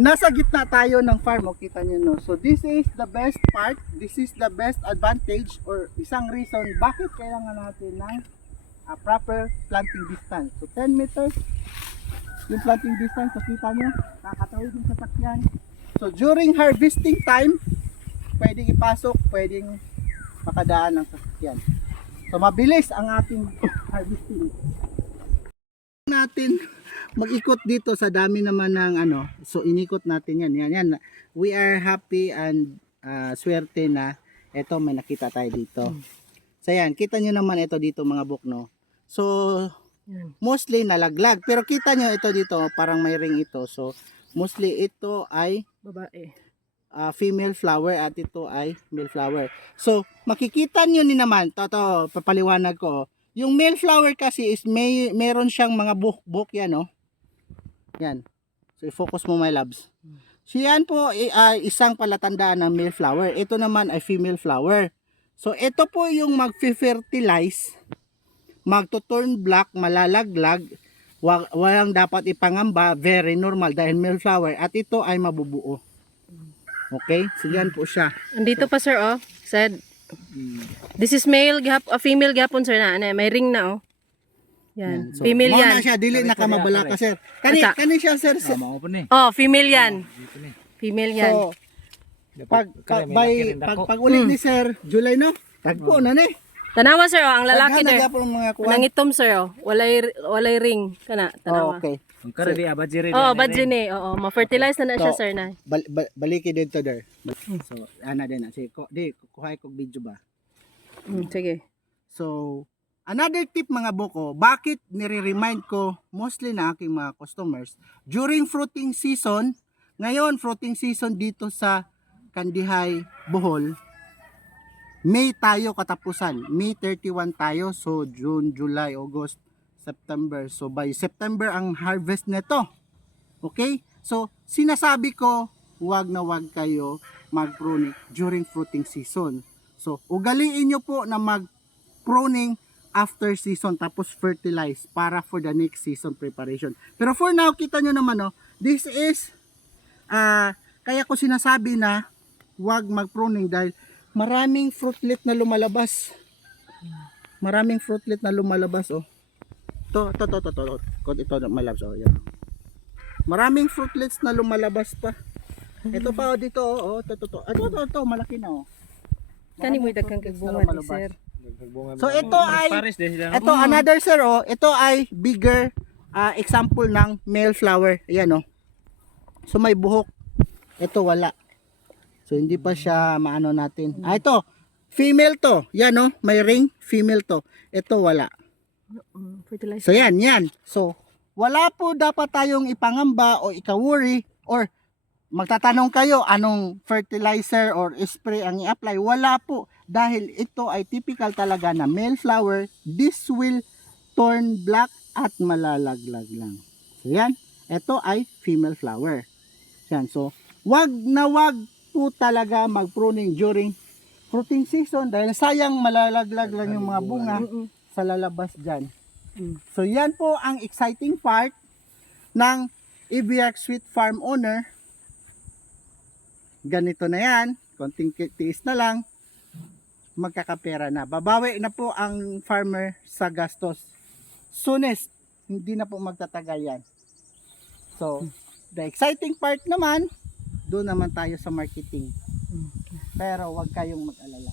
nasa gitna tayo ng farm, kita nyo no. So this is the best part, this is the best advantage or isang reason bakit kailangan natin ng proper planting distance. So 10 meters yung planting distance, so kita nyo, nakakatawid yung sasakyan. So during harvesting time, pwedeng ipasok, pwedeng makadaan ng sasakyan. So mabilis ang ating harvesting. Natin mag-ikot dito sa dami naman ng ano, so inikot natin yan. We are happy and swerte na eto may nakita tayo dito. So yan, kita nyo naman ito dito mga bukno. So mostly nalaglag, pero kita nyo ito dito parang may ring ito. So mostly ito ay Babae. Female flower at ito ay male flower. So makikita nyo ni naman, to papaliwanag ko. Yung male flower kasi is meron siyang mga buhok yan, no? Yan. So i-focus mo my loves. So yan po isang palatandaan ng male flower. Ito naman ay female flower. So ito po yung mag-fertilize, magto-turn black, malalaglag, walang dapat ipangamba, very normal dahil male flower at ito ay mabubuo. Okay? So yan po siya. Andito pa sir oh, said this is male gap, female gapon sir na, may ring na oh. Yan, So, female mao yan. na siya, dili na ka mabala ka sir. Kani siya sir. Oh, female yan. Female yan. So, pag ulit ni sir, July no? Tagpo na ni. Tanawa sir oh, ang lalaki Daghan der. na gyapon ang mga kuwan. Nangitom sir oh, walay ring kana tanawa. Okay. Ang karadi abadjiri. Oh, badjine, oo, ma-fertilize na siya sir na. Baliki dito der. So, ana din na si kuhay kog video ba. Sige. So, another tip mga buko, bakit nire-remind ko mostly na aking mga customers during fruiting season, ngayon fruiting season dito sa Kandihay, Bohol, May tayo katapusan, May 31 tayo, so June, July, August, September, so by September ang harvest nito. Okay? So, sinasabi ko, wag na wag kayo mag-pruning during fruiting season. So, ugaliin nyo po na mag-pruning after season tapos fertilize para for the next season preparation. Pero for now, kita nyo naman no, this is kaya ko sinasabi na wag mag-pruning dahil maraming fruitlet na lumalabas. Maraming fruitlet na lumalabas oh. To. Ito my loves oh, yan. Maraming fruitlets na lumalabas pa. Ito pa oh dito oh, ito malaki na oh. Kani mo dagkang kagbunga ni sir. So ito ay another sir oh, ito ay bigger example ng male flower. Ayan oh. So may buhok. Ito wala. So hindi pa siya maano natin. Ito female to. Yan oh, may ring, female to. Ito wala. Fertilize. So yan. So wala po dapat tayong ipangamba o ikawuri or magtatanong kayo anong fertilizer or spray ang i-apply. Wala po dahil ito ay typical talaga na male flower. This will turn black at malalaglag lang. So yan, ito ay female flower. Yan, so wag na wag po talaga mag-pruning during fruiting season dahil sayang malalaglag lang yung mga bunga sa lalabas dyan. So yan po ang exciting part ng Ibiak Sweet Farm owner. Ganito na yan, konting tiis na lang, magkakapera na. Babawi na po ang farmer sa gastos. Soonest, hindi na po magtatagal yan. So, the exciting part naman, doon naman tayo sa marketing. Pero wag kayong mag-alala.